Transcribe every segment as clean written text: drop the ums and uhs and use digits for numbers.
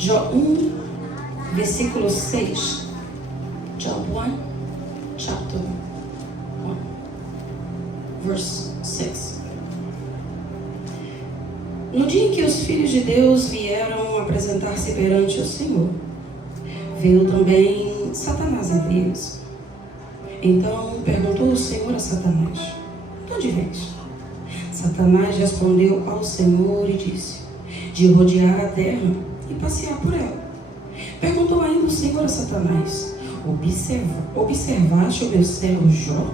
Jó 1, versículo 6. Job 1, chapter 1, verse 6. No dia em que os filhos de Deus vieram apresentar-se perante o Senhor, veio também Satanás entre eles. Então perguntou o Senhor a Satanás: de onde vens? Satanás respondeu ao Senhor e disse: de rodear a terra e passear por ela. Perguntou ainda o Senhor a Satanás: observaste o meu servo Jó?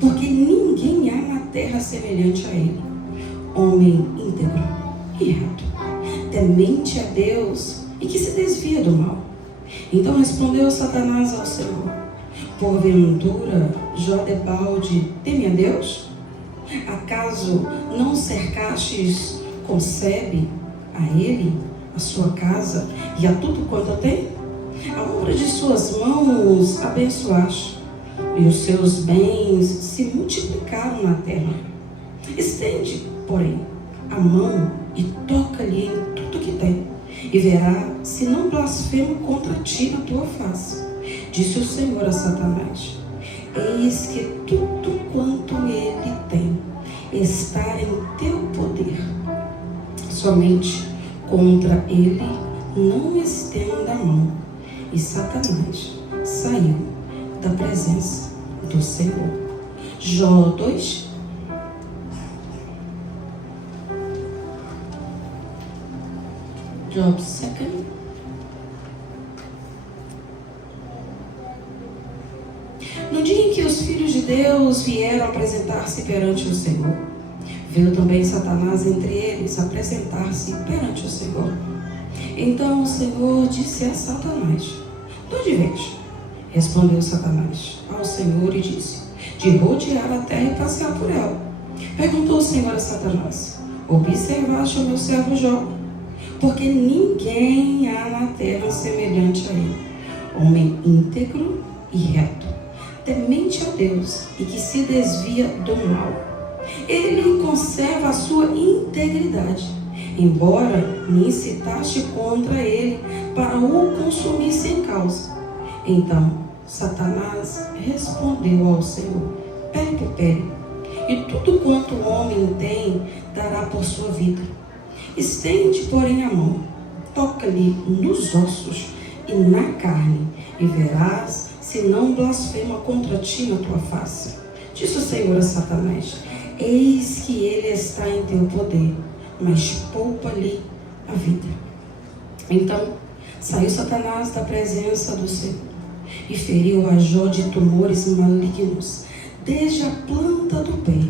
Porque ninguém há na terra semelhante a ele, homem íntegro e reto, temente a Deus e que se desvia do mal. Então respondeu Satanás ao Senhor: porventura Jó debalde teme a Deus? Acaso não cercastes com Sebe a ele, a sua casa e a tudo quanto tem? A obra de suas mãos abençoaste, e os seus bens se multiplicaram na terra. Estende, porém, a mão e toca-lhe em tudo que tem, e verá se não blasfema contra ti na tua face. Disse o Senhor a Satanás: eis que tudo quanto ele tem está em teu poder, somente contra ele não estenda a mão. E Satanás saiu da presença do Senhor. Jó 2. Job 2. No dia em que os filhos de Deus vieram apresentar-se perante o Senhor, veio também Satanás entre eles apresentar-se perante o Senhor. Então o Senhor disse a Satanás: de onde vens? Respondeu Satanás ao Senhor e disse: de rodear a terra e passear por ela. Perguntou o Senhor a Satanás: observaste o meu servo Jó? Porque ninguém há na terra semelhante a ele, homem íntegro e reto, temente a Deus e que se desvia do mal. Ele conserva a sua integridade, embora me incitaste contra ele para o consumir sem causa. Então Satanás respondeu ao Senhor: pele por pele, e tudo quanto o homem tem dará por sua vida. Estende, porém, a mão, toca-lhe nos ossos e na carne, e verás se não blasfema contra ti na tua face. Disse o Senhor a Satanás: eis que ele está em teu poder, mas poupa-lhe a vida. Então saiu Satanás da presença do Senhor e feriu a Jó de tumores malignos, desde a planta do pé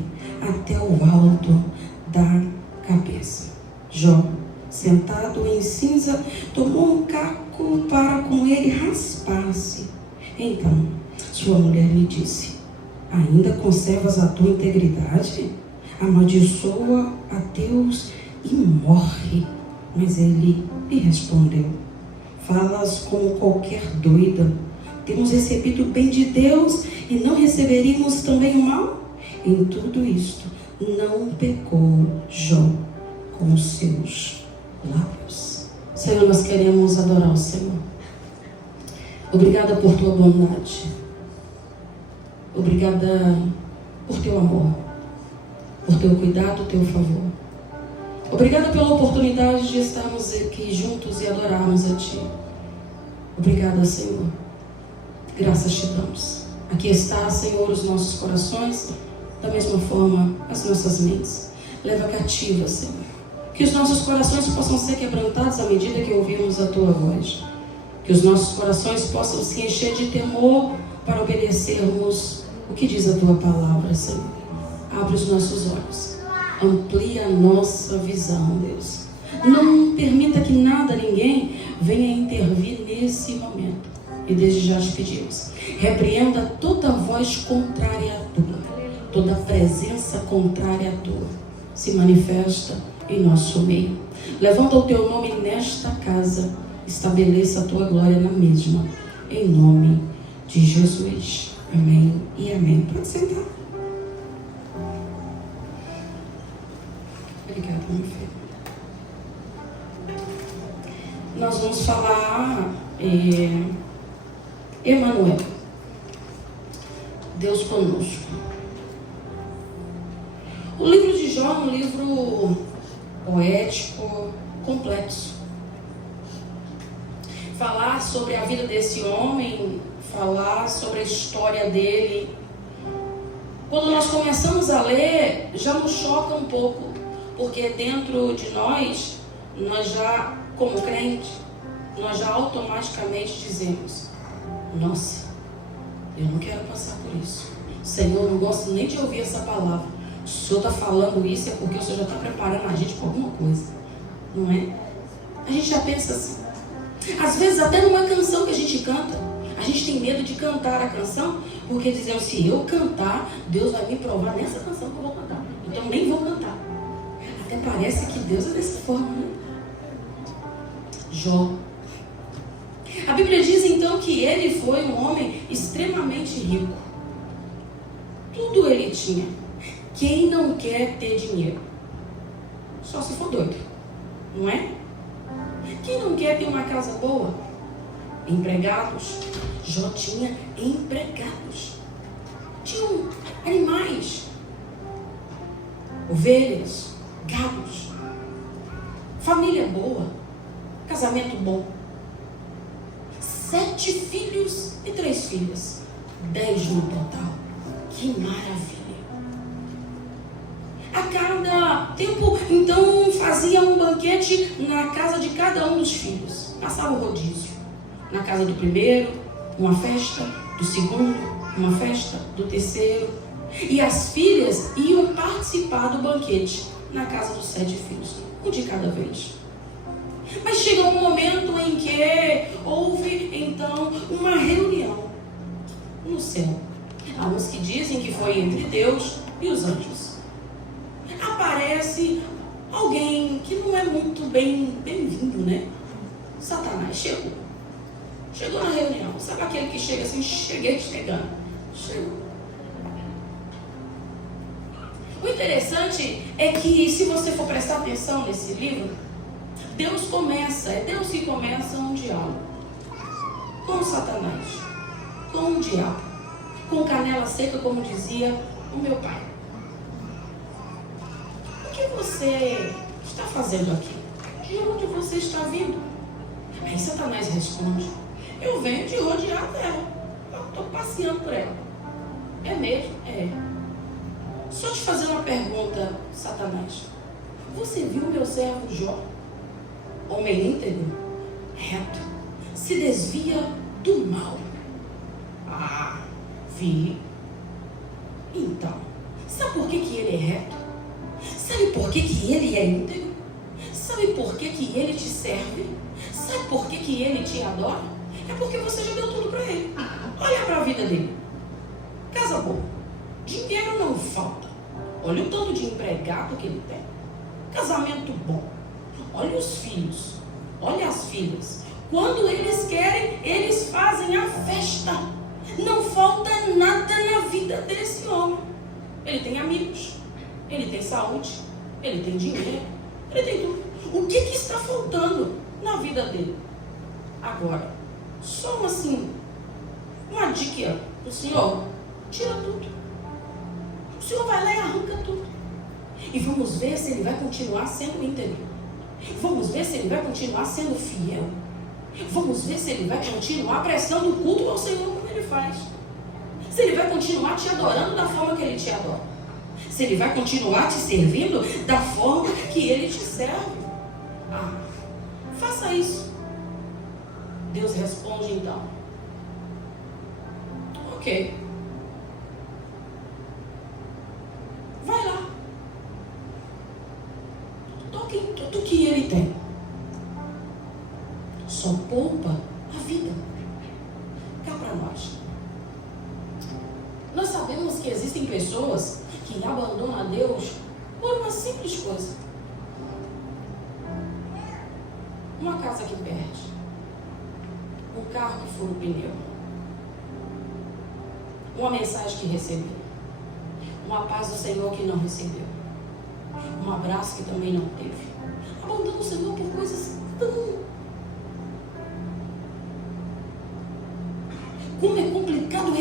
até o alto da cabeça. Jó, sentado em cinza, tomou um caco para com ele raspar-se. Então sua mulher lhe disse: ainda conservas a tua integridade? Amaldiçoa a Deus e morre. Mas ele lhe respondeu: falas como qualquer doida. Temos recebido o bem de Deus e não receberíamos também o mal? Em tudo isto não pecou Jó com os seus lábios. Senhor, nós queremos adorar o Senhor. Obrigada por tua bondade. Obrigada por teu amor, por teu cuidado, teu favor. Obrigada pela oportunidade de estarmos aqui juntos e adorarmos a Ti. Obrigada, Senhor. Graças te damos. Aqui está, Senhor, os nossos corações, da mesma forma as nossas mentes. Leva cativa, Senhor. Que os nossos corações possam ser quebrantados à medida que ouvimos a Tua voz. Que os nossos corações possam se encher de temor para obedecermos o que diz a Tua palavra, Senhor. Abre os nossos olhos. Amplia a nossa visão, Deus. Não permita que nada, ninguém venha intervir nesse momento. E desde já te pedimos: repreenda toda voz contrária à Tua, toda presença contrária à Tua. Se manifesta em nosso meio. Levanta o Teu nome nesta casa. Estabeleça a Tua glória na mesma. Em nome de Jesus. Amém e amém. Pode sentar. Obrigada, meu filho. nós vamos falar Emanuel, Deus conosco. O livro de Jó é um livro poético, complexo. Falar sobre a vida desse homem, falar sobre a história dele, quando nós começamos a ler, já nos choca um pouco, porque dentro de nós já, como crente, nós já automaticamente dizemos: nossa, eu não quero passar por isso. Senhor, eu não gosto nem de ouvir essa palavra. O Senhor está falando isso é porque o Senhor já está preparando a gente para alguma coisa, não é? A gente já pensa assim. Às vezes até numa canção que a gente canta, a gente tem medo de cantar a canção, porque dizemos: se eu cantar, Deus vai me provar nessa canção que eu vou cantar, então nem vou cantar. Até parece que Deus é dessa forma, né? Jó. A Bíblia diz então que ele foi um homem extremamente rico. Tudo ele tinha. Quem não quer ter dinheiro? Só se for doido, não é? Quem não quer ter uma casa boa? Empregados. Jó tinha empregados. Tinham animais, ovelhas, gados, família boa, casamento bom, 7 filhos e 3 filhas, 10 no total. Que maravilha! A cada tempo, então, fazia um banquete na casa de cada um dos filhos. Passava o rodízio. Na casa do primeiro, uma festa; do segundo, uma festa; do terceiro. E as filhas iam participar do banquete na casa dos 7 filhos, um de cada vez. Mas chegou um momento em que houve, então, uma reunião no céu. Há uns que dizem que foi entre Deus e os anjos. Aparece alguém que não é muito bem-vindo, né? Satanás chegou. Chegou na reunião. Sabe aquele que chega assim: cheguei chegando. Chegou. O interessante é que, se você for prestar atenção nesse livro, é Deus que começa um diálogo com Satanás, com o diabo, com canela seca, como dizia o meu pai. O que você está fazendo aqui? De onde você está vindo? Aí Satanás responde: eu venho de rodear a terra, eu estou passeando por ela. É mesmo? É. Só te fazer uma pergunta, Satanás. Você viu meu servo Jó? Homem íntegro, reto, se desvia do mal. Ah, vi. Então, sabe por que ele é reto? Sabe por que ele é íntegro? Sabe por que ele te serve? Sabe por que ele te adora? É porque você já deu tudo para ele. Olha para a vida dele. Casa boa. Dinheiro não falta. Olha o tanto de empregado que ele tem. Casamento bom. Olha os filhos. Olha as filhas. Quando eles querem, eles fazem a festa. Não falta nada na vida desse homem. Ele tem amigos. Ele tem saúde. Ele tem dinheiro. Ele tem tudo. O que está faltando na vida dele? Agora, só uma dica do Senhor: tira tudo. O Senhor vai lá e arranca tudo. E vamos ver se ele vai continuar sendo íntegro. Vamos ver se ele vai continuar sendo fiel. Vamos ver se ele vai continuar prestando culto ao Senhor como ele faz. Se ele vai continuar te adorando da forma que ele te adora. Se ele vai continuar te servindo da forma que ele te serve. Faça isso. Deus responde então: ok. Vai lá. Toque em tudo que ele tem. Só poupa a vida. Cá para nós. Nós sabemos que existem pessoas que abandonam a Deus por uma simples coisa. Uma casa que perde. Um carro que fura o pneu. Uma mensagem que recebeu. Uma paz do Senhor que não recebeu. Um abraço que também não teve. Abandona o Senhor por coisas tão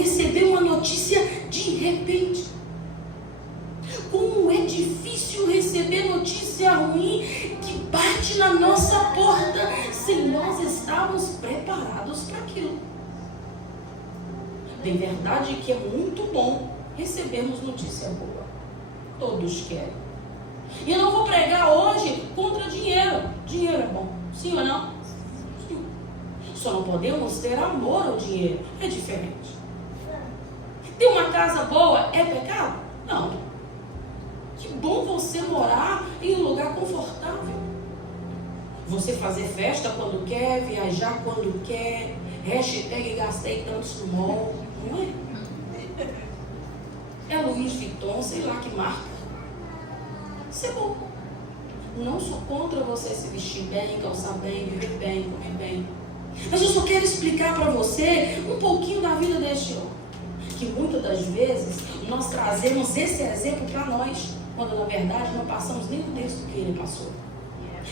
receber uma notícia de repente. Como é difícil receber notícia ruim que bate na nossa porta sem nós estarmos preparados para aquilo. Bem verdade que é muito bom recebermos notícia boa. Todos querem. E eu não vou pregar hoje contra dinheiro. Dinheiro é bom, sim ou não? Sim. Só não podemos ter amor ao dinheiro. É diferente. Ter uma casa boa é pecado? Não. Que bom você morar em um lugar confortável. Você fazer festa quando quer, viajar quando quer. Hashtag gastei tantos no mall. Não é? É Louis Vuitton, sei lá que marca. Isso é bom. Não sou contra você se vestir bem, calçar bem, viver bem, comer bem. Mas eu só quero explicar para você um pouquinho da vida deste homem. Que muitas das vezes nós trazemos esse exemplo para nós, quando na verdade não passamos nem o texto que ele passou.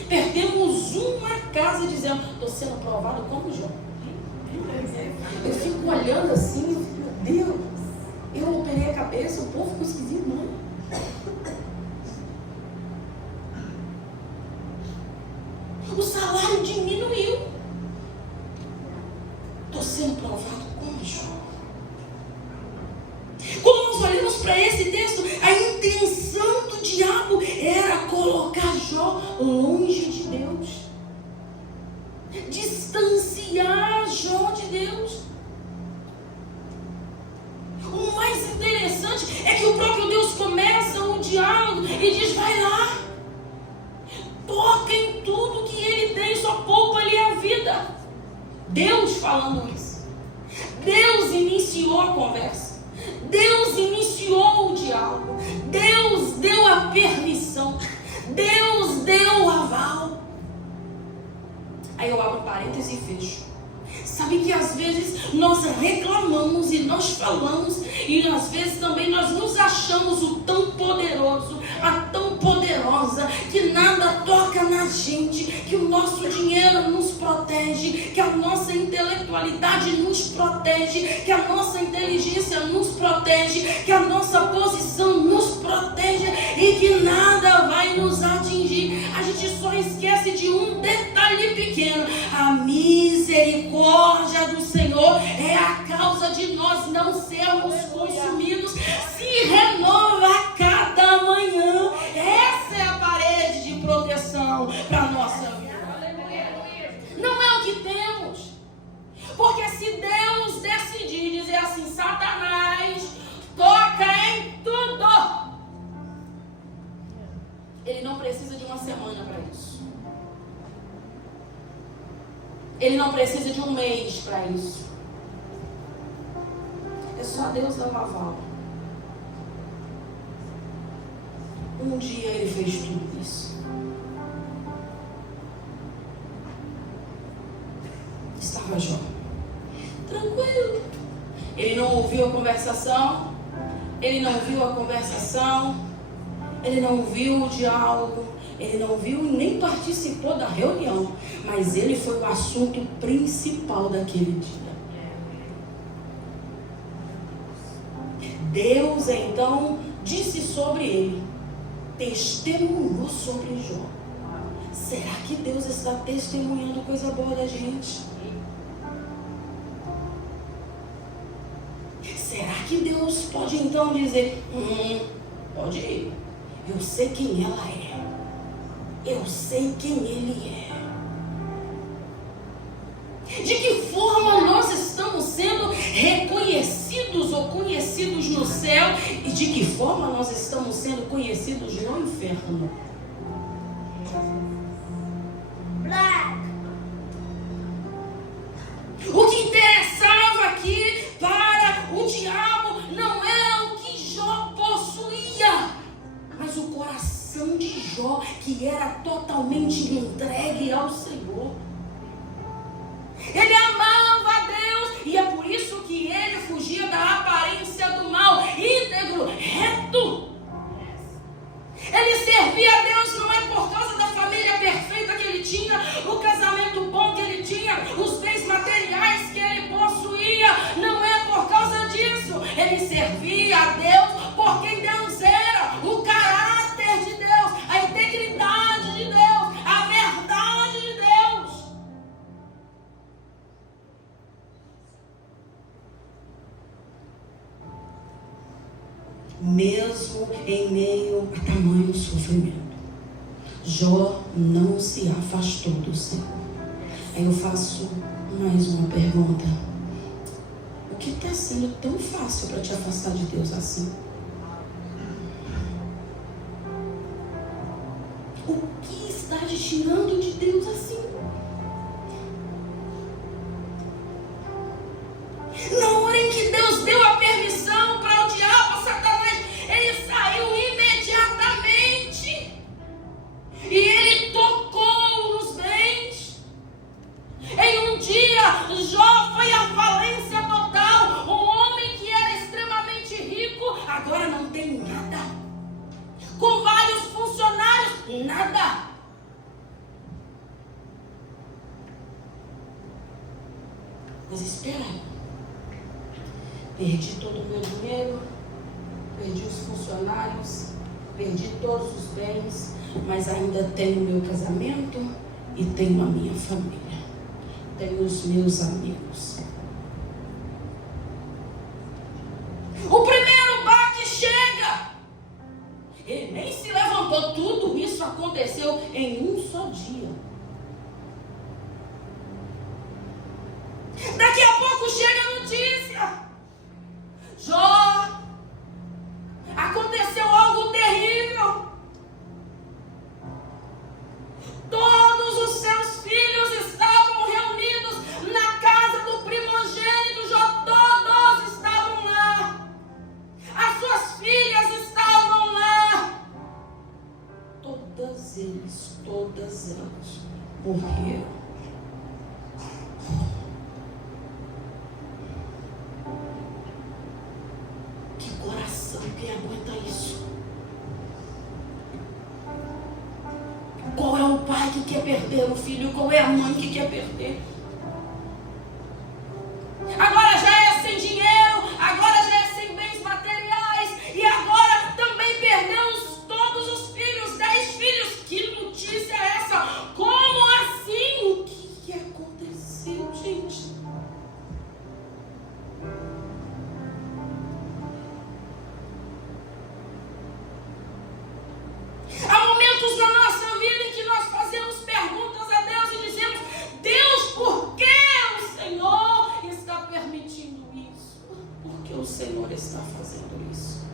Perdemos uma casa dizendo, estou sendo provado como Jó. Eu fico olhando assim, meu Deus, eu operei a cabeça, o povo ficou esquisito, não. O salário diminuiu. Estou sendo provado como Jó. Quando nós olhamos para esse texto, a intenção do diabo era colocar Jó longe de Deus, distanciar Jó de Deus. O mais interessante é que o próprio Deus começa o diálogo e diz, vai lá, toca em tudo que ele tem, só poupa-lhe a vida. Deus falando isso. Deus iniciou a conversa. Deus iniciou o diálogo. Deus deu a permissão. Deus deu o aval. Aí eu abro parênteses e fecho. Sabe que às vezes nós reclamamos e nós falamos, e às vezes também nós nos achamos o tão poderoso, a tão poderosa, que nada toca na gente, que o nosso dinheiro nos protege, que a nossa intelectualidade nos protege, que a nossa inteligência nos protege, que a nossa posição nos protege e que nada vai nos atingir. A gente só esquece de um detalhe pequeno: a misericórdia do Senhor é a causa de nós não sermos consumidos. Se renova a cada manhã. Essa é a parede de proteção para a nossa vida. Não é o que temos. Porque se Deus decidir dizer assim, Satanás, toca em tudo, ele não precisa de uma semana para isso. Ele não precisa de um mês para isso. É só Deus dar um aval. Um dia ele fez tudo isso. Estava Jó tranquilo. Ele não ouviu a conversação. Ele não viu a conversação. Ele não viu o diálogo. Ele não viu e nem participou da reunião, mas ele foi o assunto principal daquele dia. Deus então disse sobre ele, testemunhou sobre Jó. Será que Deus está testemunhando coisa boa da gente? Será que Deus pode então dizer, pode ir, eu sei quem ela é. Eu sei quem ele é. De que forma nós estamos sendo reconhecidos ou conhecidos no céu e de que forma nós estamos sendo conhecidos no inferno? O que interessava aqui para o diabo não era o que Jó possuía, mas o coração de Jó, que era totalmente entregue ao Senhor. Ele amava a Deus e é por isso que ele fugia da aparência do mal, íntegro, reto. Ele servia a Deus não é por causa da família perfeita que ele tinha, o casamento bom que ele tinha, os bens materiais que ele possuía, não é por causa disso. sofrimento. Jó não se afastou do Senhor. Aí eu faço mais uma pergunta. O que está sendo tão fácil para te afastar de Deus assim? O que está te tirando de Deus assim? Na hora em que Deus deu a permissão para o diabo, Satanás, ele saiu imediatamente. E ele tocou nos bens. Em um dia, Jó foi à falência total. Um homem que era extremamente rico, agora não tem nada. Com vários funcionários, nada. Mas espera aí. Perdi todo o meu dinheiro, perdi os funcionários, perdi todos os bens, mas ainda tenho meu casamento e tenho a minha família, tenho os meus amigos. O primeiro baque chega, ele nem se levantou, tudo isso aconteceu em um só dia. Daqui a pouco chega a notícia: Jó, aconteceu algo terrível. Todos os seus filhos estavam reunidos na casa do primogênito Jó, todos estavam lá. As suas filhas estavam lá. Todas elas morreram. Quem aguenta isso? Qual é o pai que quer perder o filho? Qual é a mãe que quer perder? Agora já é sem dinheiro, agora já é sem bens materiais, e agora também perdemos todos os filhos, 10 filhos. Que notícia é essa? Como assim? O que aconteceu, gente? Há momentos na nossa vida em que nós fazemos perguntas a Deus e dizemos: Deus, por que o Senhor está permitindo isso? Por que o Senhor está fazendo isso?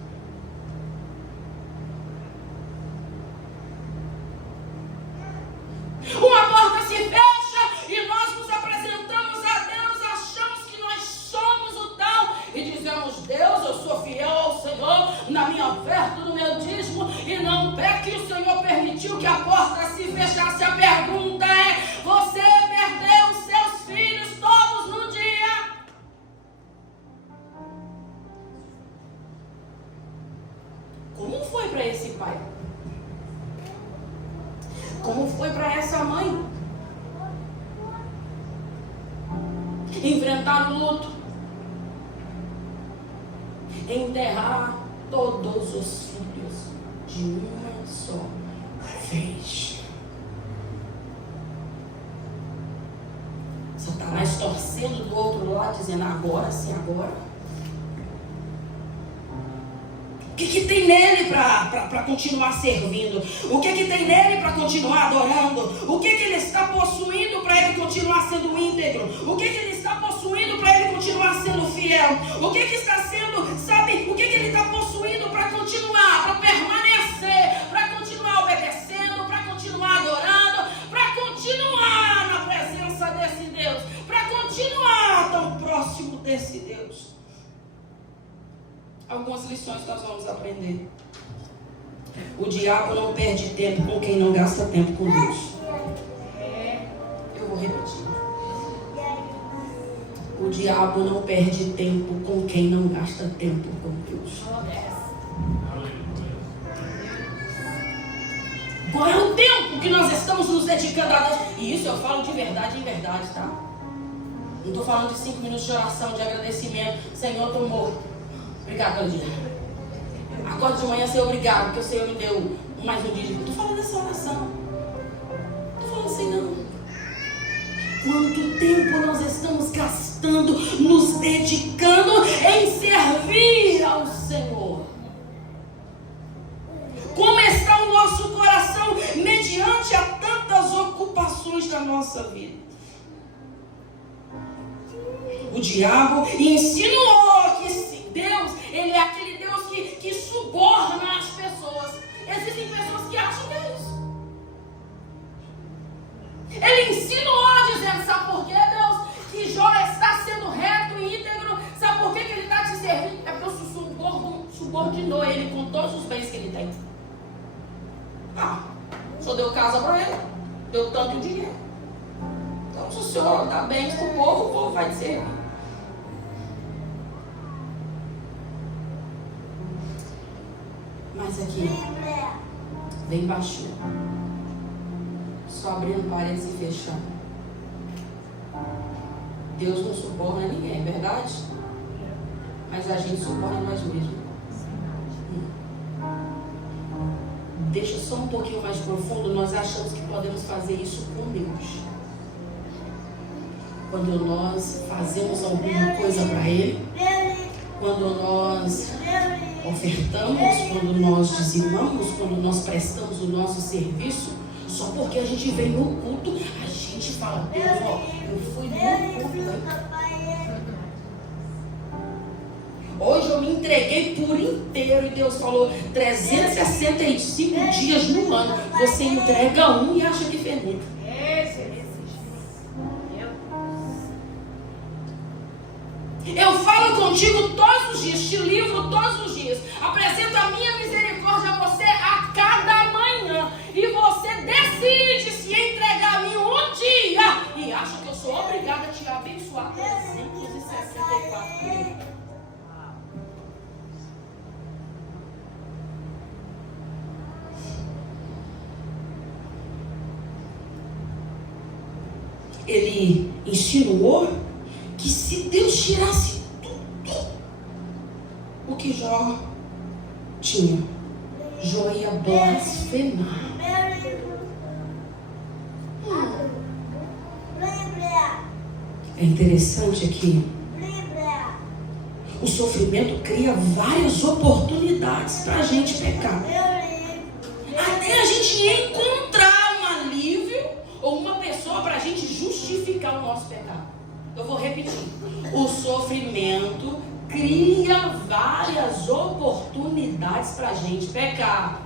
Uma porta se fecha e nós nos apresentamos a Deus, achamos que nós somos o tal e dizemos: Deus, eu sou fiel ao Senhor na minha oferta, no meu dízimo, e não peque. O Senhor permitiu que a porta se fechasse. A pergunta é: você perdeu os seus filhos todos num dia? Como foi para esse pai? Como foi para essa mãe? Enfrentar o luto, enterrar todos os filhos de uma só vez. Satanás torcendo do outro lado, dizendo: agora sim, agora. O que tem nele para continuar servindo? O que tem nele para continuar adorando? O que ele está possuindo para ele continuar sendo íntegro? O que ele está possuindo para ele continuar sendo fiel? O que está sendo, sabe? O que ele está possuindo para continuar, para permanecer, para continuar obedecendo, para continuar adorando, para continuar na presença desse Deus, para continuar tão próximo desse Deus? Algumas lições nós vamos aprender. O diabo não perde tempo com quem não gasta tempo com Deus. Eu vou repetir. O diabo não perde tempo com quem não gasta tempo com Deus. Qual é o tempo que nós estamos nos dedicando a Deus? E isso eu falo de verdade em verdade, tá? Não estou falando de 5 minutos de oração, de agradecimento. Senhor, estou morto. Obrigado pelo dia. Acordo de manhã, Senhor, obrigado, porque o Senhor me deu mais um dia de vida. Estou falando dessa oração. Estou falando assim, não. Quanto tempo nós estamos gastando, nos dedicando em servir ao Senhor? Como está o nosso na nossa vida. O diabo insinuou que Deus, ele é aquele Deus que suborna as pessoas. Existem pessoas que acham que é isso. Ele insinuou dizendo, sabe por quê, Deus? Que Jó está sendo reto e íntegro. Sabe por que ele está te servindo? É porque o subordinou ele com todos os bens que ele tem. Só deu casa para ele, deu tanto dinheiro. Então, se o Senhor dá bens para o povo vai te servir. Mas aqui, bem baixinho, só abrindo parênteses e fechando. Deus não suborna ninguém, é verdade? Mas a gente suborna nós mesmos. Deixa só um pouquinho mais profundo. Nós achamos que podemos fazer isso com Deus. Quando nós fazemos alguma coisa para Ele, quando nós ofertamos, quando nós dizimamos, quando nós prestamos o nosso serviço, só porque a gente vem no culto, a gente fala, Deus, eu fui no culto. Hoje eu me entreguei por inteiro e Deus falou 365 dias no ano. Você entrega um e acha que fez muito. Eu falo contigo todos os dias, te livro todos os dias. Apresento a minha misericórdia a você a cada manhã. E você decide se entregar a mim um dia. E acha que eu sou obrigada a te abençoar 364 dias. Ele insinuou que se Deus tirasse tudo o que Jó tinha, Jó ia blasfemar. É interessante aqui. O sofrimento cria várias oportunidades para a gente pecar. Até a gente encontrar um alívio ou uma pessoa para a gente justificar o nosso pecado. Eu vou repetir. O sofrimento cria várias oportunidades para a gente pecar.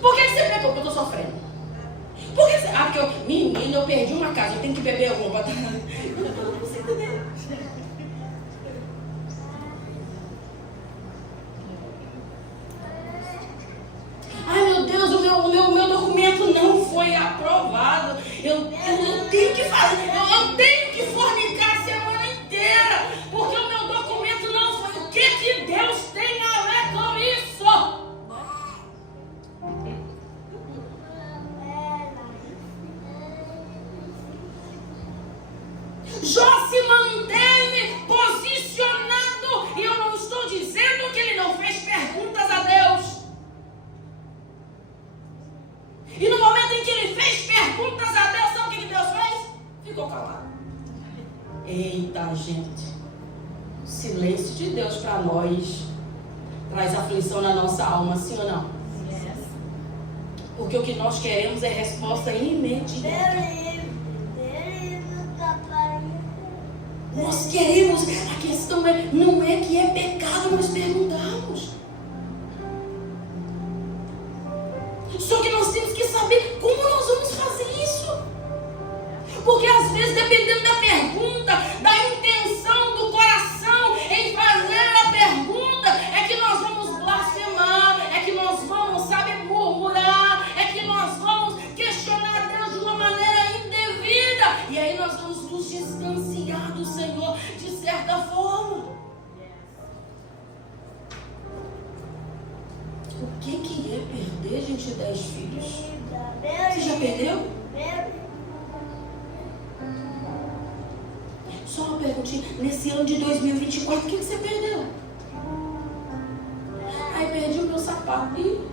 Por que você pecou? Porque eu estou sofrendo. Por que você... porque menino, eu perdi uma casa, eu tenho que beber alguma para você entender. Ai meu Deus, o meu documento não foi aprovado. Eu tenho que fazer, eu tenho que fornicar a semana inteira, porque o meu documento não foi. O que Deus tem a ver com isso? Jó se manteve posicionado, e eu não estou dizendo que ele não fez perguntas a Deus. E no momento em que ele fez perguntas a Deus, sabe o que Deus fez? Ficou calado. Eita, gente. O silêncio de Deus para nós traz aflição na nossa alma, sim ou não? Porque o que nós queremos é resposta imediata. Nós queremos, a questão não é que é pecado nós perguntarmos. Só que nós temos que saber como nós vamos fazer isso. Porque às vezes, dependendo da pergunta, da intenção do coração em fazer a pergunta, é que nós vamos blasfemar, é que nós vamos, murmurar, é que nós vamos questionar Deus de uma maneira indevida. E aí nós vamos nos distanciar do Senhor de certa forma. O que é perder, gente, 10 filhos? Você já perdeu? Só uma perguntinha. Nesse ano de 2024, o que você perdeu? Aí perdi o meu sapato.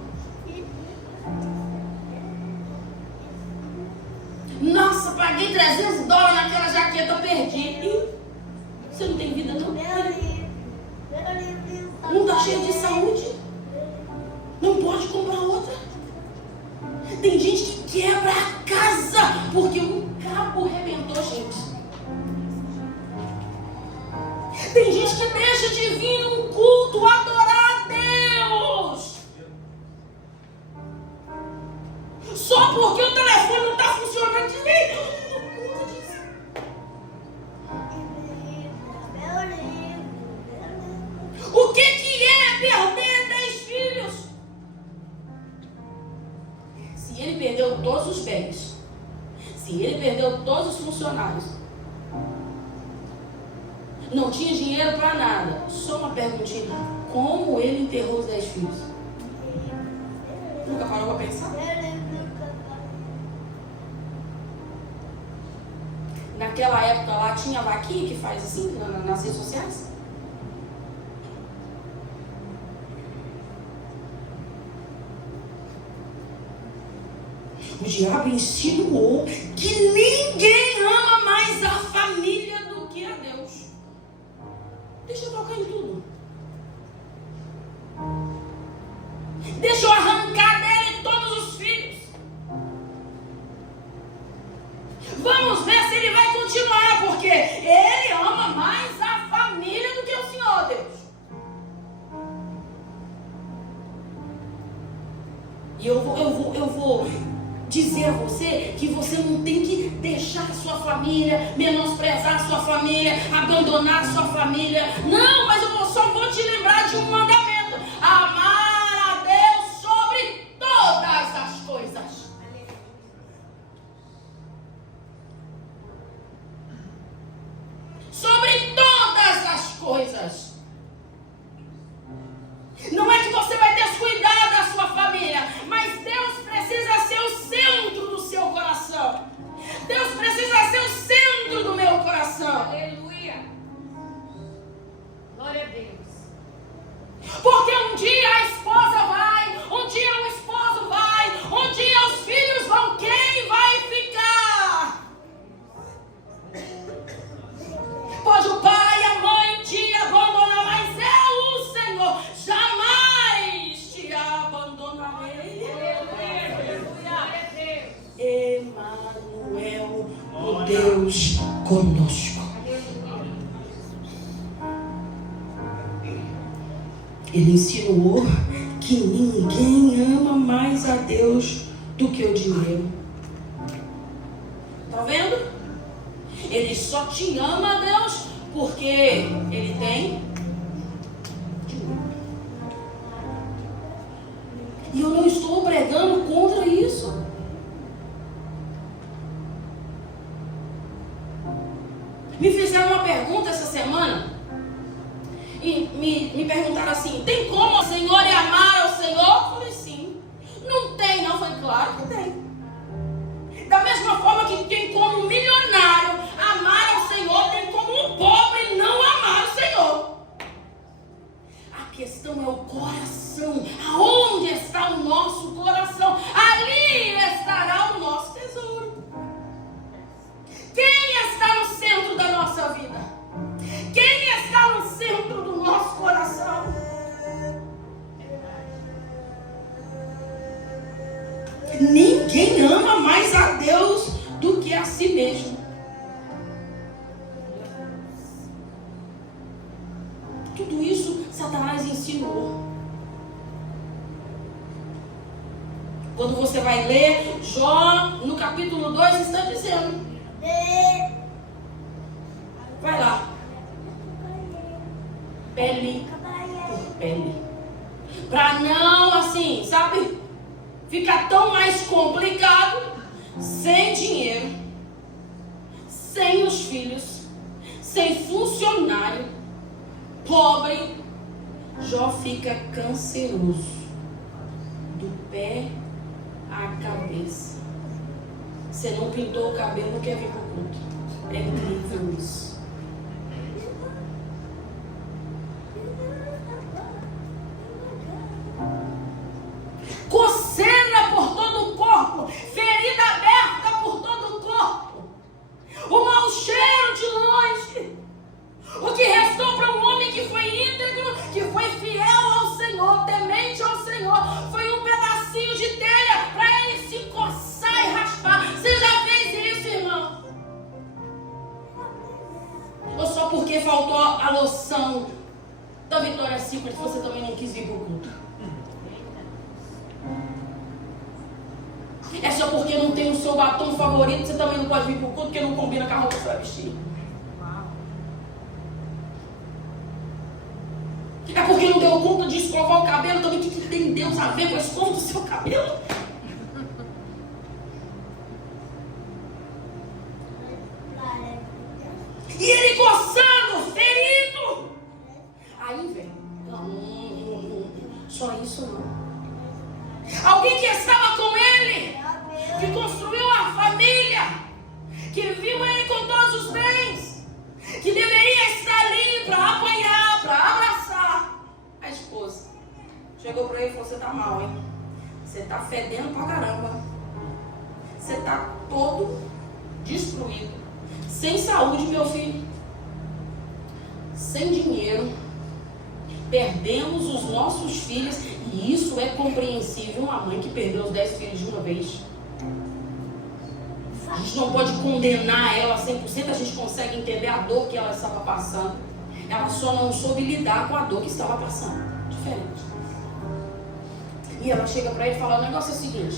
Nossa, paguei $300 naquela jaqueta, eu perdi. Você não tem vida, não? Não está cheio de saúde? Não pode comprar outra? Tem gente que quebra a casa porque um Tem gente que deixa de vir num culto adorar a Deus só porque o telefone não está funcionando direito. O que é perder 10 filhos? Se ele perdeu todos os bens, se ele perdeu todos os funcionários, não tinha dinheiro para nada, só uma perguntinha: como ele enterrou os 10 filhos? Nunca parou para pensar? Naquela época lá tinha vaquinha que faz assim nas redes sociais? O diabo insinuou que ninguém ama mais a família do que a Deus. Deixa eu tocar em tudo. Deixa eu arrancar dele todos os filhos. Vamos ver se ele vai continuar, porque ele ama mais a família do que o Senhor, Deus. E eu vou dizer a você que você não tem que deixar a sua família, menosprezar a sua família, abandonar a sua família. Não, mas eu só vou te lembrar de um mandamento: amar a Deus sobre todas as coisas. Sobre todas as coisas. Não é que você vai descuidar da sua família, mas Deus precisa ser o centro do seu coração. Deus precisa ser o centro do meu coração. Aleluia. Glória a Deus. Porque um dia a esposa vai, um dia o esposo vai, um dia os filhos vão. Quem vai ficar? Pode o pai, a mãe te abandonar, mas eu, o Senhor, jamais te abandonarei. Emanuel, o Deus conosco. Ele insinuou que ninguém ama mais a Deus do que o dinheiro. Tá vendo? Ele só te ama, Deus, porque ele tem dinheiro. E eu não estou pregando contra isso. Me fizeram uma pergunta essa semana e me perguntaram assim: tem como o Senhor amar ao Senhor? Eu falei: sim. Não tem, não. Eu falei: claro que tem. Da mesma forma que tem como um milionário amar ao Senhor, tem como um pobre não amar o Senhor. A questão é o coração. Aonde está o nosso coração? Ali estará o nosso tesouro. Quem está no centro da nossa vida? Quem está no centro do nosso coração? Ninguém ama mais a Deus do que a si mesmo. Tudo isso Satanás ensinou. Quando você vai ler Jó, no capítulo 2, está dizendo. Vai lá. Pele por pele. Para não, assim, sabe, ficar tão mais complicado, sem dinheiro, sem os filhos, sem funcionário, pobre. Jó fica canceroso do pé à cabeça. Você não pintou o cabelo, não quer vir pro culto. É incrível isso. Coceira por todo o corpo, ferida aberta por todo o corpo, o mau cheiro de longe. O que restou para um homem que foi íntegro, que foi fiel ao Senhor, temente ao Senhor, foi um pedacinho de telha para ele se coçar e raspar. Você já fez isso, irmão? porque faltou a loção da Victoria's Secret, você também não quis vir para o culto. É só porque não tem o seu batom favorito, você também não pode vir para o culto, porque não combina com a roupa que você vai vestir. É porque não deu conta de escovar o cabelo também. O que tem Deus a ver com a escova do seu cabelo? E ele coçando, ferido. Aí vem. Não. Só isso não. Alguém que estava com ele, que construiu a família, que viu ele com todos os bens, que deveria estar ali para apoiar, para abraçar. A esposa chegou para ele e falou: você tá mal, hein? Você tá fedendo pra caramba. Você tá todo destruído. Sem saúde, meu filho. Sem dinheiro. Perdemos os nossos filhos. E isso é compreensível. Uma mãe que perdeu os 10 filhos de uma vez. A gente não pode condenar ela 100%. A gente consegue entender a dor que ela estava passando. Ela só não soube lidar com a dor que estava passando. Diferente. E ela chega para ele e fala: o negócio é o seguinte.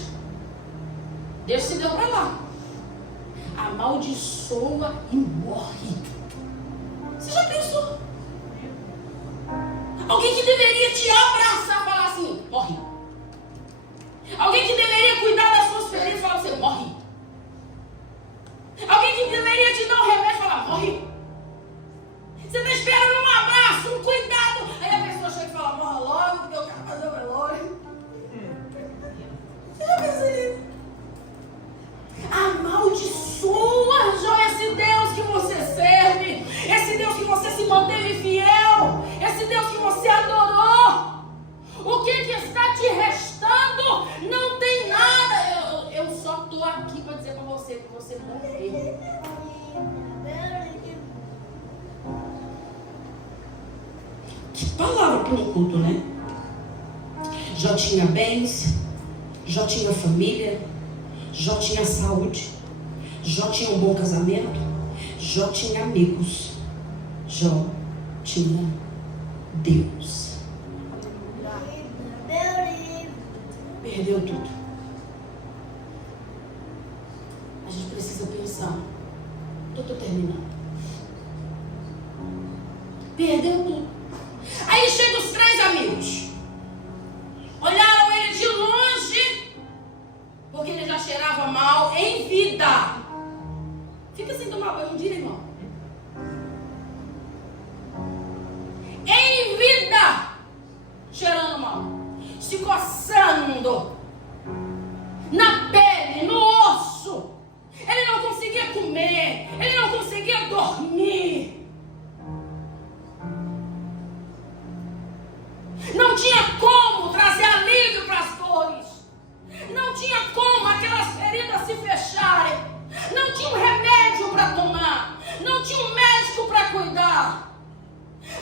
Deus se deu para lá. Amaldiçoa e morre. Você já pensou? Alguém que deveria te abraçar e falar assim: morre. Alguém que deveria cuidar das suas feridas e falar assim: morre. Alguém que deveria te dar um remédio e falar: morre. Você está esperando um abraço, um cuidado. Aí a pessoa chega e fala: morra logo, porque eu quero fazer o velório. Você já pensou nisso? Amaldiçoa já esse Deus que você serve, esse Deus que você se manteve fiel, esse Deus que você adorou. O que está te restando? Não tem nada. Eu só estou aqui para dizer para você que você morreu. Que palavra para um culto, né? Já tinha bens, já tinha família, já tinha saúde, já tinha um bom casamento, já tinha amigos, já tinha Deus. Perdeu tudo. A gente precisa pensar. Estou terminando. Perdeu tudo. Aí chegam os 3 amigos. Olharam ele de longe, porque ele já cheirava mal em vida. Fica sem tomar banho um dia, irmão. Em vida, cheirando mal, se coçando na pele, no osso. Ele não conseguia comer, ele não conseguia dormir. Não tinha como trazer alívio para as dores. Não tinha como aquelas feridas se fecharem. Não tinha um remédio para tomar. Não tinha um médico para cuidar.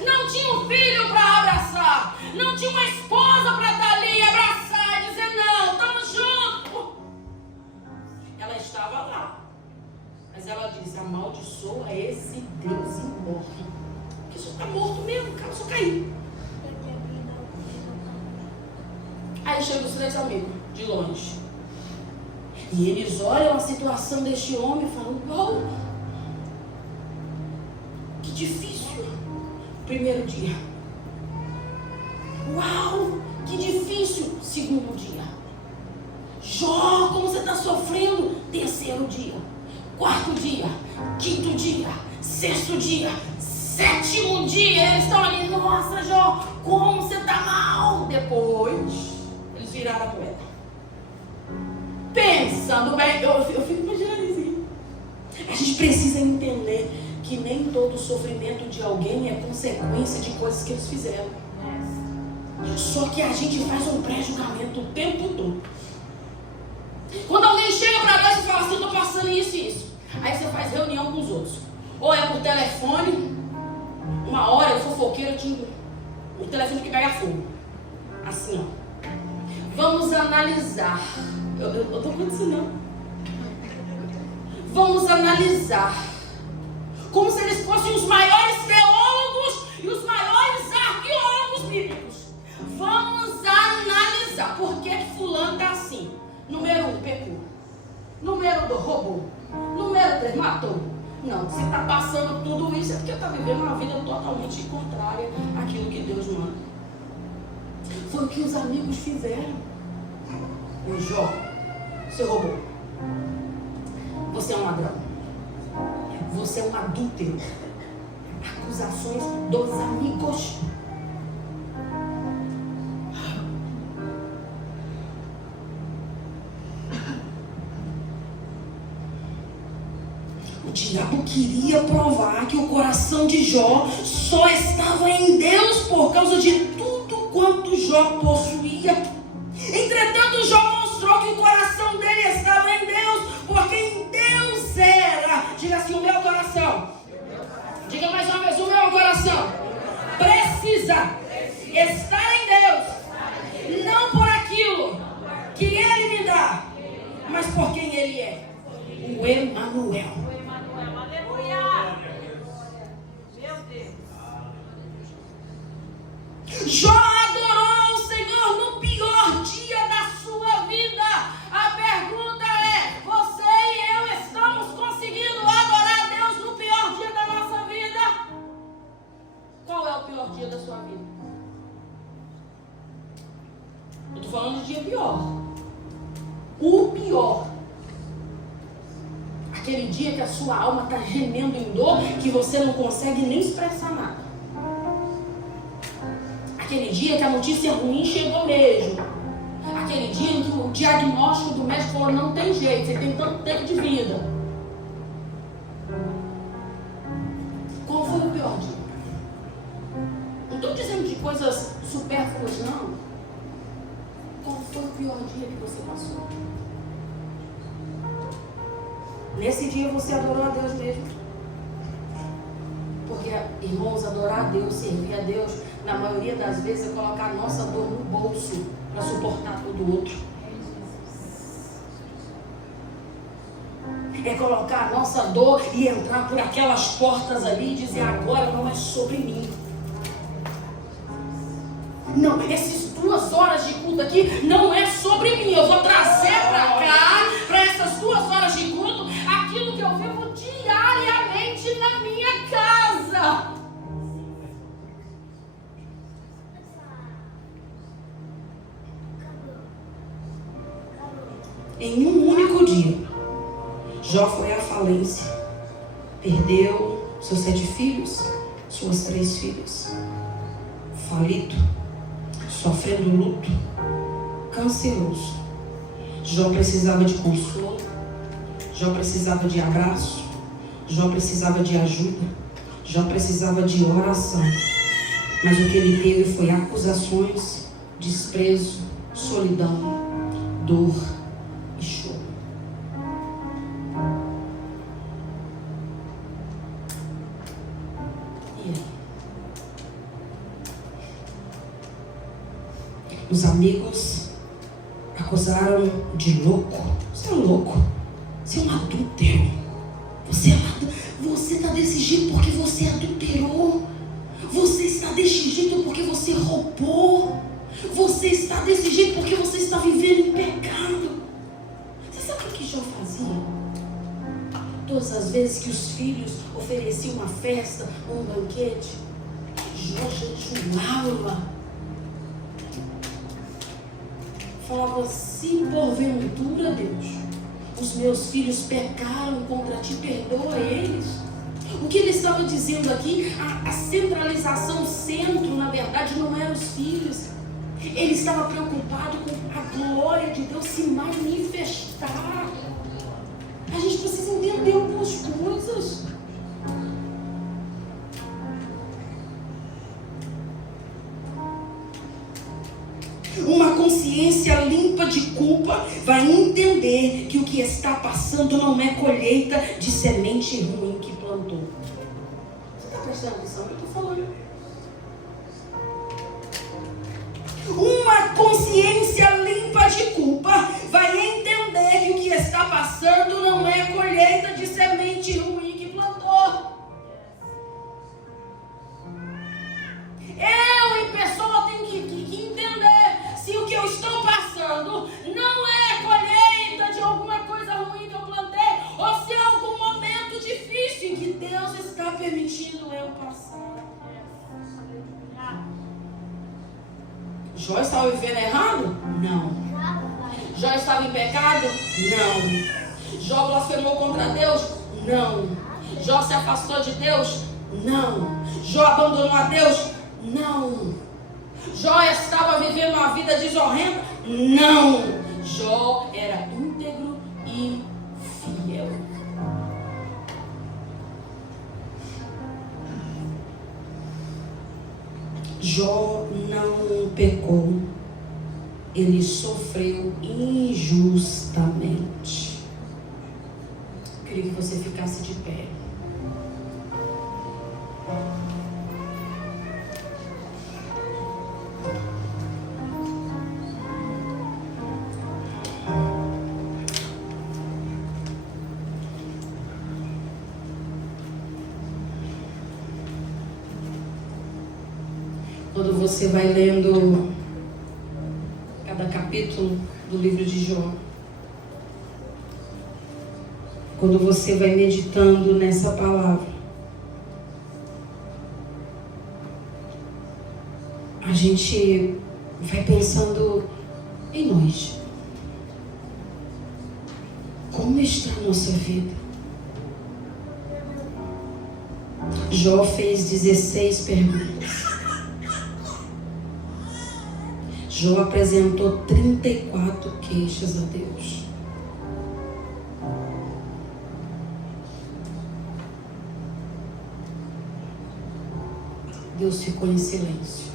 Não tinha um filho para abraçar. Não tinha uma esposa para estar ali e abraçar e dizer: não, estamos juntos. Ela estava lá. Mas ela disse: amaldiçoa esse Deus e morre. Porque só está morto mesmo, o cara só caiu. Aí chegam os 3 amigos, de longe. E eles olham a situação deste homem e falam: uau, que difícil. Primeiro dia. Uau, que difícil. Segundo dia. Jó, como você está sofrendo. Terceiro dia. Quarto dia. Quinto dia. Sexto dia. 7º dia. Eles estão ali: nossa, Jó, como você está mal. Depois viraram a moeda. Pensando bem, eu fico imaginando isso. A gente precisa entender que nem todo sofrimento de alguém é consequência de coisas que eles fizeram. Só que a gente faz um pré-julgamento o tempo todo. Quando alguém chega pra nós e fala assim: eu tô passando isso e isso. Aí você faz reunião com os outros. Ou é por telefone. Uma hora eu fofoqueira, tinha o telefone que pega fogo. Assim, ó. Vamos analisar. Eu tô com isso não. Vamos analisar. Como se eles fossem os maiores teólogos ano está assim. Número 1, pecou. Número 2, roubou. Número 3, matou. Não, se está passando tudo isso é porque está vivendo uma vida totalmente contrária àquilo que Deus manda. Foi o que os amigos fizeram. E o Jó, você roubou. Você é um ladrão. Você é um adúltero. Acusações dos amigos. O diabo queria provar que o coração de Jó só estava em Deus por causa de tudo quanto Jó possuía. Entretanto, Jó mostrou que o coração dele estava em Deus, porque em Deus era. Diga assim, o meu coração. Diga mais uma vez, o meu coração precisa estar em Deus, não por aquilo que Ele me dá, mas por quem Ele é. O Emanuel. Jó adorou o Senhor no pior dia da sua vida. A pergunta é: você e eu estamos conseguindo adorar a Deus no pior dia da nossa vida? Qual é o pior dia da sua vida? Eu estou falando de dia pior. O pior. Aquele dia que a sua alma está gemendo em dor, que você não consegue nem expressar nada. Aquele dia que a notícia ruim chegou mesmo. Aquele dia em que o diagnóstico do médico falou: não tem jeito, você tem tanto tempo de vida. Qual foi o pior dia? Não estou dizendo de coisas supérfluas, não. Qual foi o pior dia que você passou? Nesse dia você adorou a Deus mesmo? Porque, irmãos, adorar a Deus, servir a Deus, na maioria das vezes é colocar a nossa dor no bolso para suportar todo o outro. É colocar a nossa dor e entrar por aquelas portas ali e dizer: agora não é sobre mim. Não, essas 2 horas de culto aqui não é sobre mim. Eu vou trazer para cá, para essas 2 horas de culto, aquilo que eu vivo diariamente na minha casa. Em um único dia, Jó foi à falência. Perdeu seus 7 filhos, suas 3 filhas. Falido, sofrendo luto, canceroso. Jó precisava de consolo. Jó precisava de abraço. Jó precisava de ajuda. Jó precisava de oração. Mas o que ele teve foi acusações, desprezo, solidão, dor e choro. E aí? Os amigos acusaram de louco. Você é louco. Você é um adúltero. Você está desse jeito porque você adulterou. Você está desse jeito porque você roubou. Você está desse jeito porque você está vivendo em pecado. Você sabe o que Jó fazia? Todas as vezes que os filhos ofereciam uma festa ou um banquete, Jó jejuava. Falava: se porventura, Deus, os meus filhos pecaram contra ti, perdoa eles. O que ele estava dizendo aqui, a centralização, o centro, na verdade, não eram os filhos. Ele estava preocupado com a glória de Deus se manifestar. A gente precisa entender algumas coisas. Uma consciência limpa de culpa vai entender que o que está passando não é colheita de semente ruim que plantou. Você está prestando atenção? Eu estou falando. Uma consciência limpa de culpa vai entender que o que está passando não é colheita de semente ruim que plantou. Eu, em pessoa, tenho que entender se o que eu estou passando Jó estava vivendo errado? Não. Jó estava em pecado? Não. Jó blasfemou contra Deus? Não. Jó se afastou de Deus? Não. Jó abandonou a Deus? Não. Jó estava vivendo uma vida desonrenta? Não. Jó era íntegro e fiel. Jó não pecou, ele sofreu injustamente. Eu queria que você ficasse de pé. Quando você vai lendo cada capítulo do livro de Jó, quando você vai meditando nessa palavra, a gente vai pensando em nós. Como está a nossa vida? Jó fez 16 perguntas. Jó apresentou 34 queixas a Deus. Deus ficou em silêncio.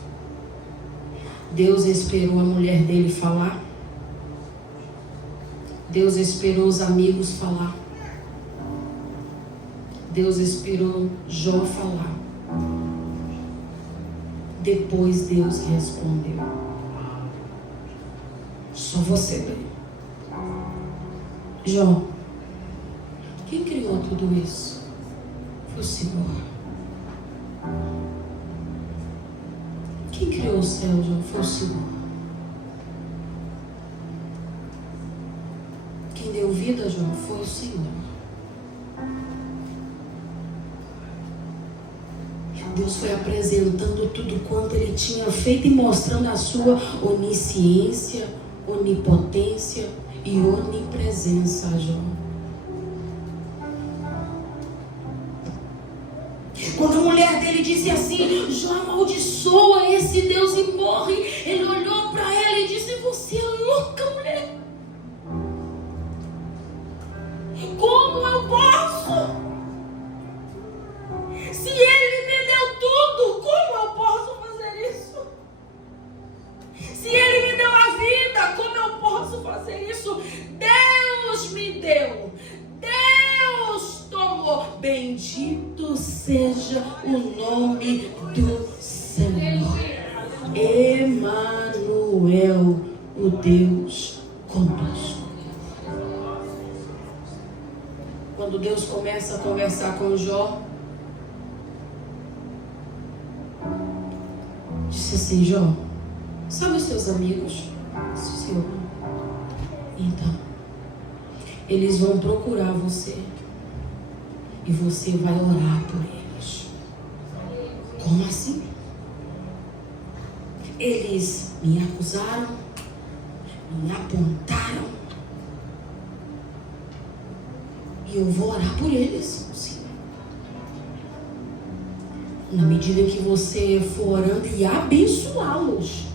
Deus esperou a mulher dele falar. Deus esperou os amigos falar. Deus esperou Jó falar. Depois Deus respondeu. Só você lê. Jó, quem criou tudo isso? Foi o Senhor. Quem criou o céu, Jó? Foi o Senhor. Quem deu vida, Jó? Foi o Senhor. Deus foi apresentando tudo quanto ele tinha feito e mostrando a sua onisciência, onipotência e onipresença, Jó. Quando a mulher dele disse assim: Jó, amaldiçoa esse Deus e morre, ele olhou para ela e disse: você é louca, mulher. Como eu posso? Se ele me deu tudo, como eu posso fazer isso? Se ele me deu a vida, como eu posso fazer isso? Deus me deu. Deus tomou. Bendito seja o nome do Senhor. Emanuel, o Deus conosco. Quando Deus começa a conversar com Jó, disse assim: Jó, sabe os seus amigos? Senhor. Então, eles vão procurar você e você vai orar por eles. Como assim? Eles me acusaram, me apontaram e eu vou orar por eles, Senhor. Na medida que você for orando e abençoá-los,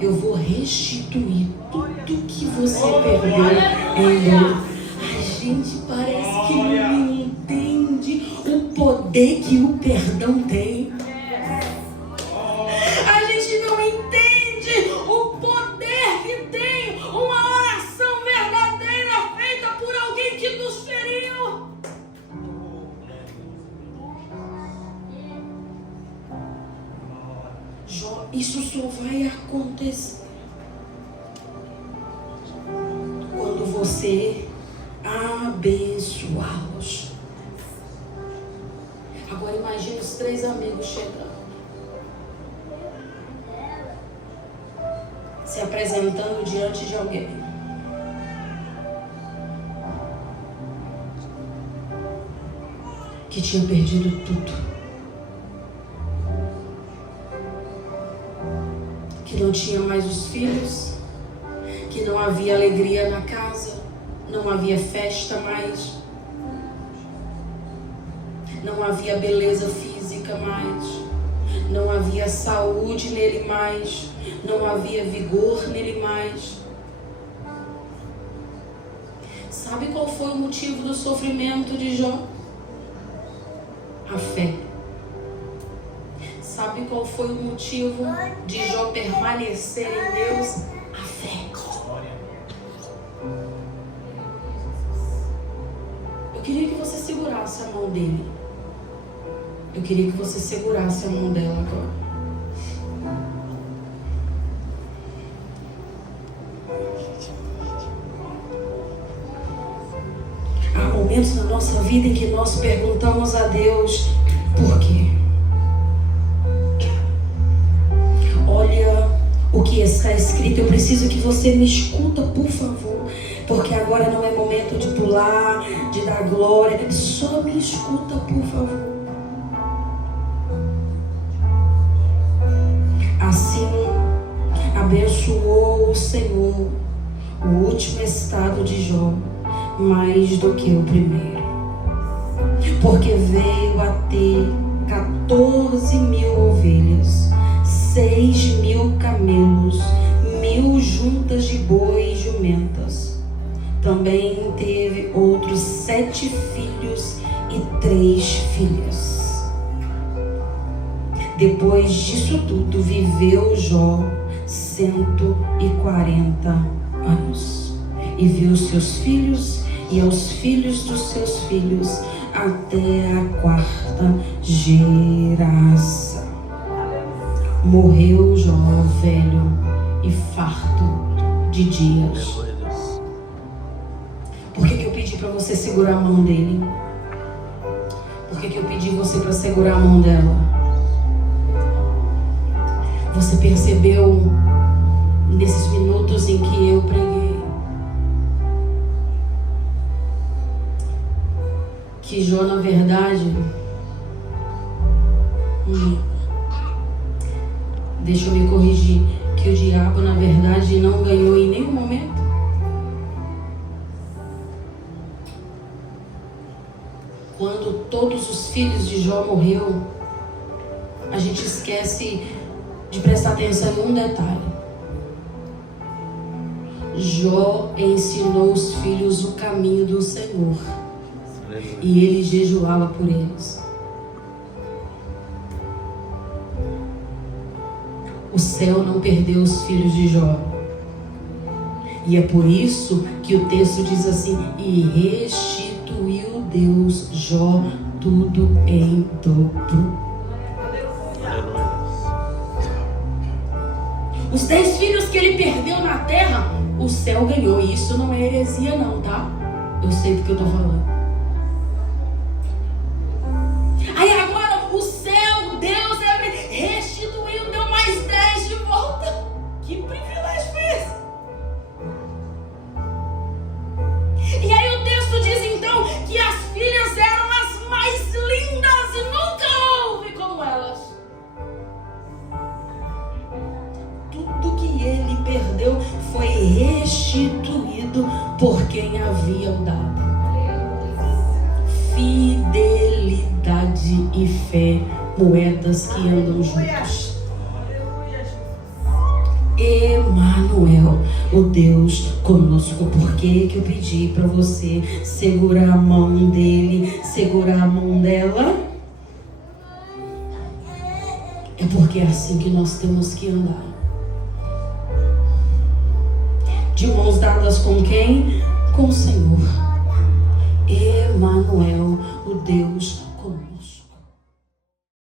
eu vou restituir tudo que você perdeu em dobro. A gente parece que não entende o poder que o perdão tem. A gente não entende o poder que tem uma oração verdadeira feita por alguém que nos feriu. Jó, isso só vai acontecer quando você abençoá-los. Agora imagine os 3 amigos chegando, se apresentando diante de alguém. Que tinha perdido tudo. não tinha mais os filhos, que não havia alegria na casa, não havia festa mais, não havia beleza física mais, não havia saúde nele mais, não havia vigor nele mais. Sabe qual foi o motivo do sofrimento de Jó? A fé. Sabe qual foi o motivo de Jó permanecer em Deus? A fé. Eu queria que você segurasse a mão dele. Eu queria que você segurasse a mão dela agora. Há momentos na nossa vida em que nós perguntamos a Deus por quê. Olha o que está escrito. Eu preciso que você me escuta, por favor, porque agora não é momento de pular, de dar glória. Só me escuta, por favor. Assim abençoou o Senhor o último estado de Jó mais do que o primeiro, porque veio a ter 14.000 ovelhas, 6.000 camelos, 1.000 juntas de bois e jumentas. Também teve outros 7 filhos e 3 filhas. Depois disso tudo, viveu Jó 140 anos. E viu seus filhos e aos filhos dos seus filhos até a 4ª geração. Morreu Jó velho e farto de dias. Por que eu pedi para você segurar a mão dele? Por que eu pedi você para segurar a mão dela? Você percebeu nesses minutos em que eu preguei que Jó, na verdade, deixa eu me corrigir, que o diabo, na verdade, não ganhou em nenhum momento? Quando todos os filhos de Jó morreram, a gente esquece de prestar atenção em um detalhe. Jó ensinou os filhos o caminho do Senhor. E ele jejuava por eles. O céu não perdeu os filhos de Jó. E é por isso que o texto diz assim: e restituiu Deus Jó tudo em dobro. Os 10 filhos que ele perdeu na terra, o céu ganhou. E isso não é heresia não, tá? Eu sei do que eu tô falando. Aí agora o céu, Deus restituiu, deu mais 10 de volta. Que privilégio foi esse? E aí o texto diz então que as filhas eram as mais lindas e nunca houve como elas. Tudo que ele perdeu foi restituído por quem havia dado. Fidelidade e fé, moedas que andam juntos. Emanuel, o Deus conosco. Por que eu pedi para você segurar a mão dele, segurar a mão dela? É porque é assim que nós temos que andar. De mãos dadas com quem? Com o Senhor. Emanuel, o Deus